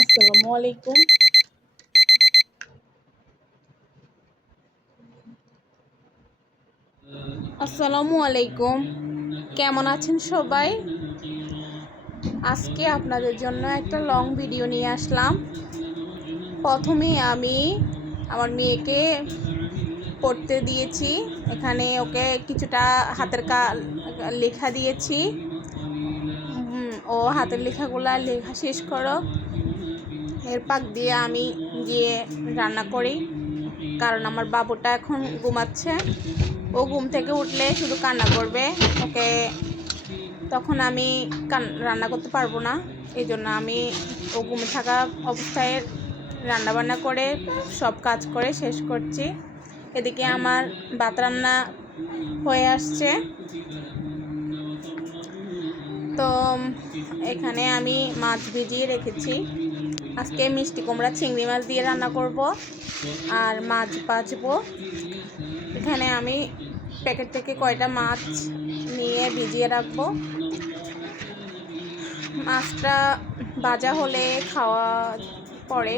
আসসালামু আলাইকুম। আসসালামু আলাইকুম। কেমন আছেন সবাই? আজকে আপনাদের জন্য একটা লং ভিডিও নিয়ে আসলাম। প্রথমে আমি আমার মেয়েকে পড়তে দিয়েছি। এখানে ওকে কিছুটা হাতের কা, লেখা দিয়েছি। ও হাতের লেখাগুলা লেখা শেষ করো। এর পাক দিয়ে আমি গিয়ে রান্না করি। কারণ আমার বাবুটা এখন ঘুমাচ্ছে। ও ঘুম থেকে উঠলে শুধু কান্না করবে। ওকে তখন আমি রান্না করতে পারব না। এই জন্য আমি ও ঘুমে থাকা অবস্থায় রান্না বান্না করে, সব কাজ করে শেষ করছি। এদিকে আমার ভাত রান্না হয়ে আসছে। তো এখানে আমি মাছ ভিজিয়ে রেখেছি। আজকে মিষ্টি কুমড়া, চিংড়ি মাছ দিয়ে রান্না করব আর মাছ বাছবো এখানে আমি প্যাকেট থেকে কয়টা মাছ নিয়ে ভিজিয়ে রাখব। মাছটা ভাজা হলে খাওয়া পড়ে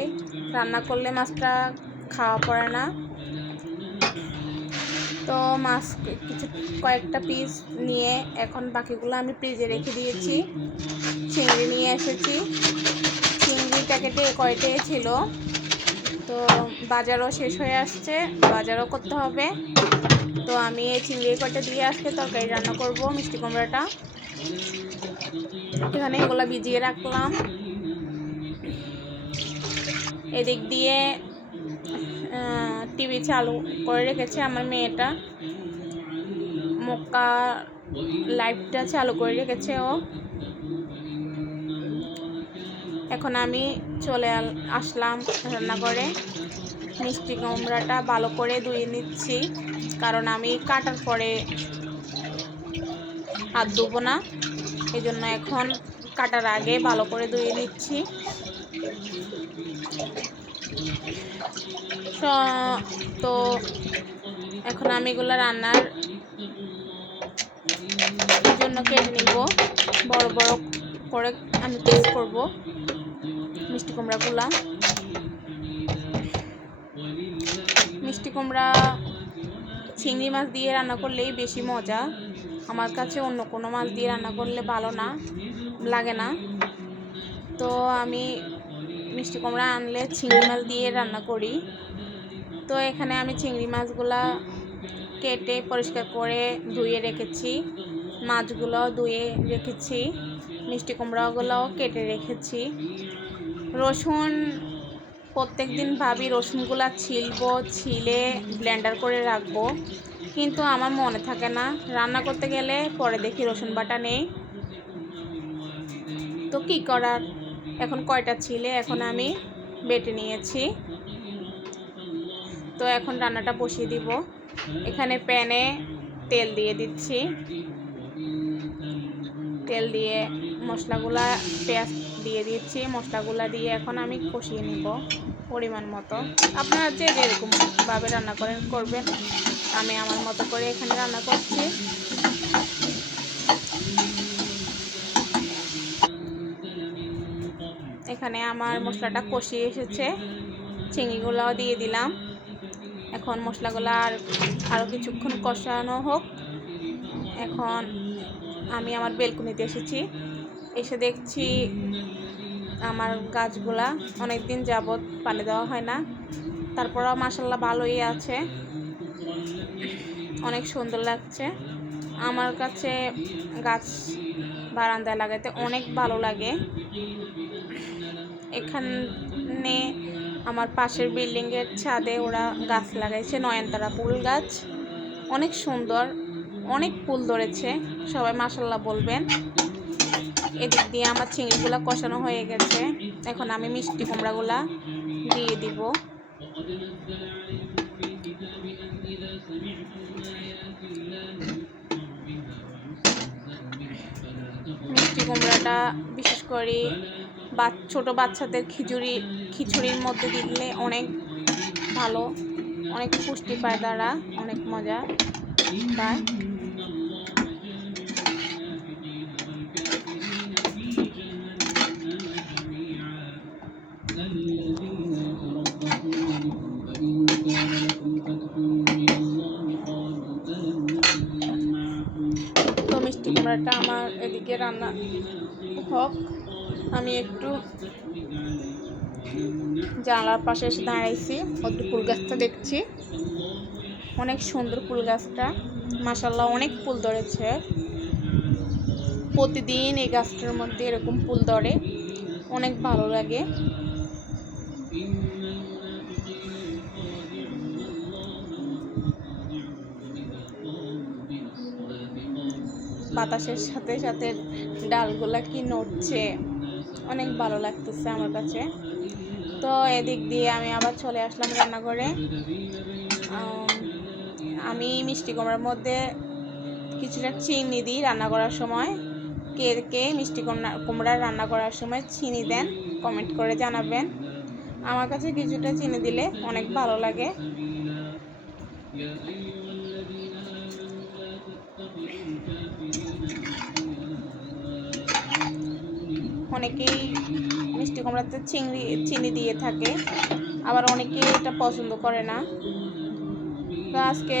রান্না করলে মাছটা খাওয়া পড়ে না। তো মাছ কিছু কয়েকটা পিস নিয়ে এখন বাকিগুলো আমি ফ্রিজে রেখে দিয়েছি। চিংড়ি নিয়ে এসেছি। চিংড়ি প্যাকেটে কয়টাই ছিল? তো বাজারও শেষ হয়ে আসছে, বাজারও করতে হবে। তো আমি এই চিংড়ি কয়টা দিয়ে আজকে তরকারি রান্না করব, মিষ্টি কুমড়াটা। এখানে এগুলো ভিজিয়ে রাখলাম। এদিক দিয়ে টিভি চালু করে রেখেছে আমার মেয়েটা। মক্কা লাইভটা চালু করে রেখেছে ও। এখন আমি চলে আসলাম রান্নাঘরে। মিষ্টি কুমড়াটা ভালো করে ধুয়ে নিচ্ছি, কারণ আমি কাটার পরে হাত ধুবো না। এই জন্য এখন কাটার আগে ভালো করে ধুয়ে নিচ্ছি। তো এখন আমি এগুলো রান্নার জন্য কেটে নিব। বড় বড় করে আমি টেস্ট করব। মিষ্টি কুমড়াগুলা মিষ্টি কুমড়া, চিংড়ি মাছ দিয়ে রান্না করলেই বেশি মজা। আমার কাছে অন্য কোনো মাছ দিয়ে রান্না করলে ভালো না, লাগে না। তো আমি মিষ্টি কুমড়া আনলে চিংড়ি মাছ দিয়ে রান্না করি। তো এখানে আমি চিংড়ি মাছগুলা কেটে পরিষ্কার করে ধুয়ে রেখেছি। মাছগুলো ধুয়ে রেখেছি। মিষ্টি কুমড়াগুলোও কেটে রেখেছি। রসুন প্রত্যেক দিন ভাবি রসুনগুলো ছিলবো, ছিলে ব্লেন্ডার করে রাখব। কিন্তু আমার মনে থাকে না, রান্না করতে গেলে পরে দেখি রসুন বাটা নেই। তো কী করার? এখন কয়টা ছিলে, এখন আমি বেটে নিয়েছি। তো এখন রান্নাটা বসিয়ে দিব। এখানে প্যানে তেল দিয়ে দিচ্ছি। তেল দিয়ে মশলাগুলা, পেঁয়াজ দিয়ে দিচ্ছি, মশলাগুলা দিয়ে এখন আমি কষিয়ে নিব পরিমাণ মতো। আপনারা যে যেরকমভাবে রান্না করেন, করবেন। আমি আমার মতো করে এখানে রান্না করছি। এখানে আমার মশলাটা কষিয়ে এসেছে। চিংড়িগুলোও দিয়ে দিলাম। এখন মশলাগুলো আর আরও কিছুক্ষণ কষানো হোক। এখন আমি আমার বেলকুনিতে এসেছি। এসে দেখছি আমার গাছগুলা অনেক দিন যাবৎ পানি দেওয়া হয় না। তারপরও মাসাল্লাহ ভালোই আছে। অনেক সুন্দর লাগছে। আমার কাছে গাছ বারান্দায় লাগাতে অনেক ভালো লাগে। এখানে আমার পাশের বিল্ডিংয়ের ছাদে ওরা গাছ লাগাইছে, নয়নতারা ফুল গাছ। অনেক সুন্দর, অনেক ফুল ধরেছে, সবাই মাসাল্লাহ বলবেন। এদিক দিয়ে আমার চিংড়িগুলো কষানো হয়ে গেছে। এখন আমি মিষ্টি কুমড়াগুলা দিয়ে দিব। মিষ্টি কুমড়াটা বিশেষ করে বা, ছোটো বাচ্চাদের খিচুড়ি, খিচুড়ির মধ্যে দিলে অনেক ভালো, অনেক পুষ্টি পায় তারা, অনেক মজা পায়। সময়টা আমার এদিকে রান্না হোক। আমি একটু জানলার পাশে এসে দাঁড়াইছি ওদের ফুল গাছটা দেখছি। অনেক সুন্দর ফুল গাছটা মাসাল্লাহ অনেক ফুল ধরেছে। প্রতিদিন এই গাছটার মধ্যে এরকম ফুল ধরে, অনেক ভালো লাগে। বাতাসের সাথে সাথে ডালগুলা কি নড়ছে? অনেক ভালো লাগতেছে আমার কাছে। তো এদিক দিয়ে আমি আবার চলে আসলাম রান্নাঘরে। আম, মিষ্টি কুমড়ার মধ্যে কিছুটা চিনি দিই রান্না করার সময়। কে কে মিষ্টি কুমড়া কুমড়া রান্না করার সময় চিনি দেন কমেন্ট করে জানাবেন। আমার কাছে কিছুটা চিনি দিলে অনেক ভালো লাগে। অনেকেই মিষ্টি কুমড়াতে চিংড়ি, চিনি দিয়ে থাকে, আবার অনেকেই এটা পছন্দ করে না। তো আজকে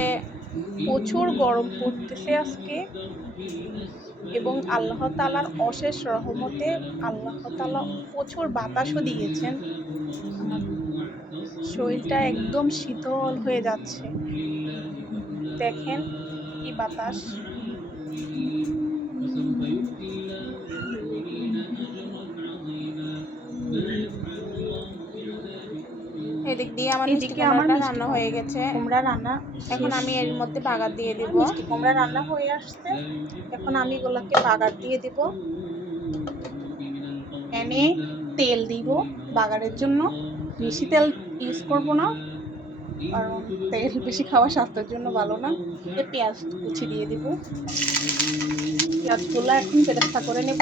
প্রচুর গরম পড়তেছে আজকে, এবং আল্লাহ তালার অশেষ রহমতে আল্লাহ তালা প্রচুর বাতাসও দিয়েছেন। শরীরটা একদম শীতল হয়ে যাচ্ছে। দেখেন কি বাতাস? এদিক দিয়ে আমার এদিকে আমার রান্না হয়ে গেছে। কুমড়া রান্না এখন আমি এর মধ্যে বাগার দিয়ে দেব। মিষ্টি কুমড়া রান্না হয়ে আসছে। এখন আমি এগুলোকে বাগার দিয়ে দিব। এনে তেল দিব বাগারের জন্য। বেশি তেল ইউজ করব না। কারণ তেল বেশি খাওয়া স্বাস্থ্যের জন্য ভালো না। পেঁয়াজ কুচি দিয়ে দিব। পেঁয়াজগুলো এখন বেরেস্তা করে নেব।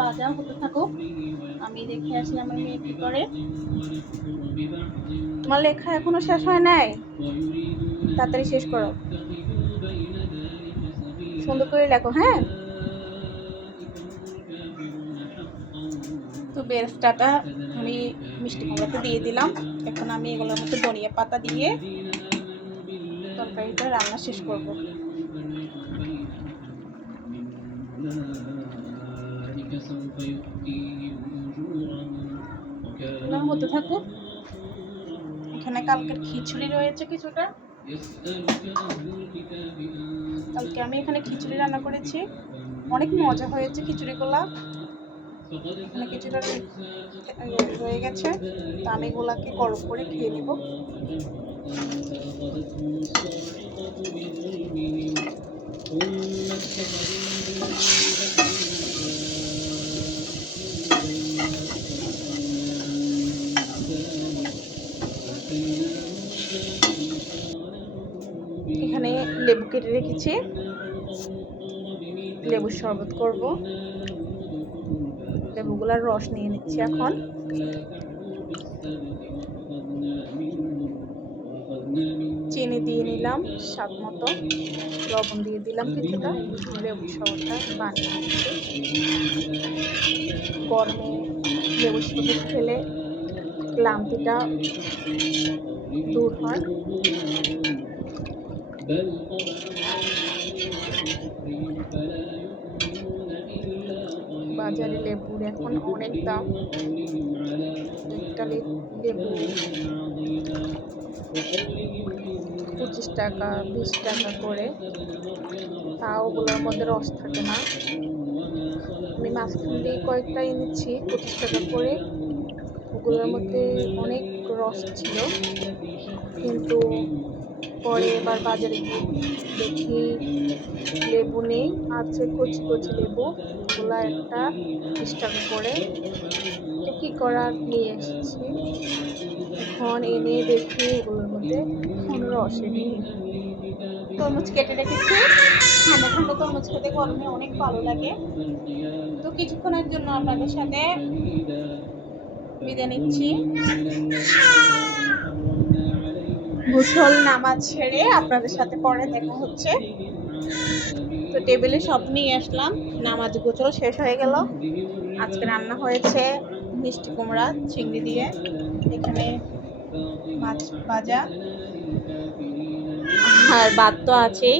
ভাজা হতে থাকুক। আমি দেখে আসি আমার মেয়ে কি করে। তোমার লেখা এখনও শেষ হয় নাই? তাড়াতাড়ি শেষ করো। সুন্দর করে লেখো হ্যাঁ? তো বেরেস্তাটা আমি মিষ্টি কুমড়াতে দিয়ে দিলাম। এখন আমি এগুলোর মধ্যে ধনিয়া পাতা দিয়ে তরকারিটা রান্না শেষ করব। হতে থাকুক। এখানে কালকের খিচুড়ি রয়েছে কিছুটা। কালকে আমি এখানে খিচুড়ি রান্না করেছি। অনেক মজা হয়েছে খিচুড়িগুলা। এখানে কিছুটা রয়ে- গেছে। তো আমি এগুলাকে গরম করে খেয়ে নিব। লেবু কেটে রেখেছি। লেবুর শরবত করব। লেবুগুলার রস নিয়ে নিচ্ছি এখন। চিনি দিয়ে নিলাম স্বাদ মতো। লবণ দিয়ে দিলাম কিছুটা। লেবুর শরবতটা বানিয়ে গরমে লেবুর শরবত খেলে ক্লান্তিটা দূর হয়। বাজারে লেবুর এখন অনেক দাম একটা লেবু পঁচিশ টাকা বিশ টাকা করে। তা ওগুলোর মধ্যে রস থাকে না। আমি মাঝখান দিয়ে কয়েকটা এনেছি পঁচিশ টাকা করে। ওগুলোর মধ্যে অনেক রস ছিল। কিন্তু পরে এবার বাজারে গিয়ে দেখি লেবু নেই, আছে কচি কচি লেবু ওগুলো একটা বিশ করে। তো কী করার? নিয়ে এসেছি। এখন এনে দেখি এগুলোর মধ্যে কোনো রসে নেই। তরমুজ কেটে রেখেছি। ঠান্ডা ঠান্ডা তরমুজ খেতে গরমে অনেক ভালো লাগে। তো কিছুক্ষণের জন্য আপনাদের সাথে বিদায় নিচ্ছি। গোসল নামাজ ছেড়ে আপনাদের সাথে পরে দেখা হচ্ছে। তো টেবিলে সব নিয়ে আসলাম, নামাজ গোসল শেষ হয়ে গেল। আজকে রান্না হয়েছে মিষ্টি কুমড়া, চিংড়ি দিয়ে। এখানে মাছ ভাজা। আর ভাত তো আছেই।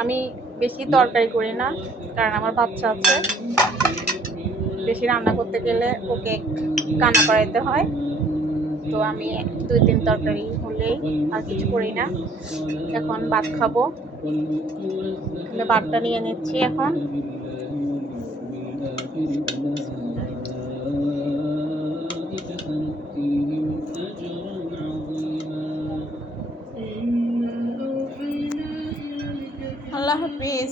আমি বেশি তরকারি করি না, কারণ আমার বাচ্চা আছে। বেশি রান্না করতে গেলে ওকে কান্না করাইতে হয়। তো আমি দুই তিন তরকারি হলেই আর কিছু করি না। এখন ভাত খাব। ভাতটা নিয়ে নিচ্ছি এখন। আল্লাহ হাফিজ।